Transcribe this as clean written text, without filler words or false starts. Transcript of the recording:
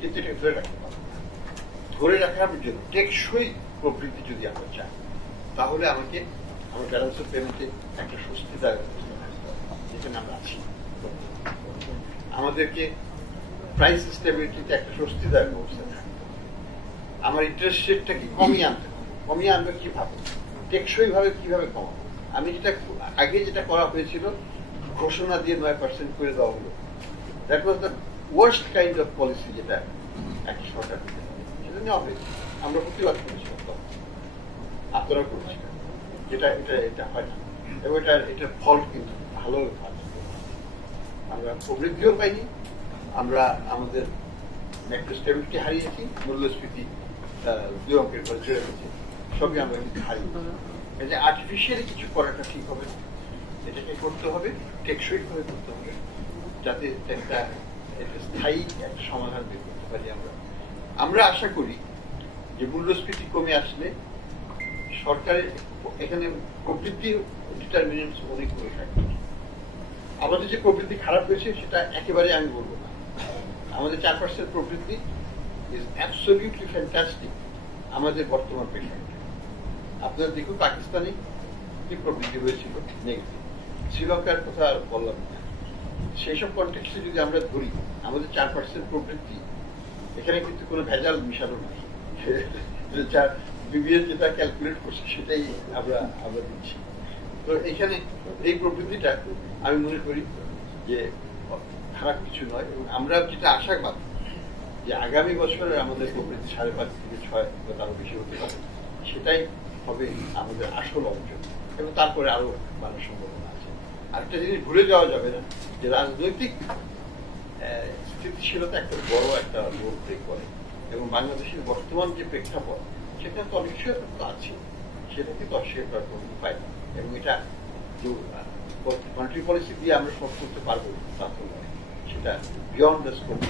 কিন্তু এটা ধরে রাখতে পারবো না। ধরে রাখার জন্য টেকসই প্রবৃদ্ধি যদি আমরা চাই, তাহলে আমাকে আমার ব্যালেন্স অফ পেমেন্টে একটা স্বস্তিদায়ক অবস্থা থাকতে হবে, যেখানে আমরা আছি। আমাদেরকে প্রাইস স্টেবিলিটিতে একটা স্বস্তিদায়ক অবস্থা থাকতে হবে। আমার ইন্টারেস্ট রেটটাকে কমিয়ে আনতে হবে। কমিয়ে আনবে কিভাবে, টেকসই ভাবে কিভাবে কমাবো? আমি যেটা আগে যেটা করা হয়েছিল, ঘোষণা দিয়ে 9% করে দেওয়া হলো, that was the worst kind of policy যেটা একটা সরকার দিতে পারে। সেটা নেওয়া হয়েছে, আমরা প্রতিবাদ করেছিলাম, আপনারা করেছিলেন। এটা হয় না, এবং এটার ফল কিন্তু ভালো আছে। আমরা প্রবৃদ্ধিও পাইনি, আমরা আমাদের ম্যাক্রো স্টেবিলিটি হারিয়েছি, মূল্যস্ফীতি 2 অঙ্কের ঘরে চলে গেছে, সবই আমরা কিন্তু হারিয়েছি। এই যে আর্টিফিশিয়ালি কিছু করাটা ঠিক হবে না, এটাকে করতে হবে টেকসই ভাবে করতে হবে, যাতে একটা স্থায়ী একটা সমাধান বের করতে পারি। আমরা আশা করি যে মূল্যস্ফীতি কমে আসলে সরকারের এখানে প্রবৃদ্ধি ডিটারমিনেন্টস অনেক করে থাকে। আমাদের যে প্রবৃদ্ধি খারাপ হয়েছে সেটা একেবারে আমি বলবো না। আমাদের 4% প্রবৃদ্ধি ইজ অ্যাবসলিউটলি ফ্যান্টাস্টিক আমাদের বর্তমান প্রেক্ষাপটে। আপনারা দেখুন, পাকিস্তানে কি প্রবৃদ্ধি হয়েছিল, নেগেটিভ। শ্রীলঙ্কার কথা আর বললাম না। সেই সব কনটেক্সটে যদি আমরা ধরি, আমাদের 4% প্রবৃদ্ধি, এখানে কিন্তু কোনো ভেজাল মিশানো নেই। বিবিএস যেটা ক্যালকুলেট করছে সেটাই আমরা দিচ্ছি। তো এখানে এই প্রবৃদ্ধিটা আমি মনে করি যে খারাপ কিছু নয়, এবং আমরা যেটা আশাবাদ যে আগামী বছরে আমাদের প্রবৃদ্ধি 5.5 থেকে 6 বা তারও বেশি হতে পারে, সেটাই হবে আমাদের আসল অর্জন, এবং তারপরে আরো বাড়ার সম্ভাবনা আছে। আরেকটা জিনিস ভুলে যাওয়া যাবে না, যে রাজনৈতিক স্থিতিশীলতা একটা বড় একটা রোল প্লে করে, এবং বাংলাদেশের বর্তমান যে প্রেক্ষাপট সেটা তো অনিশ্চয়তা আছে, সেটা কিন্তু অস্বীকার করার কোনো উপায় না। এবং এটা মাল্টি পলিসি দিয়ে আমরা সব করতে পারবো তা তো নয়, সেটা বিয়ন্ড দ্য স্কোপ।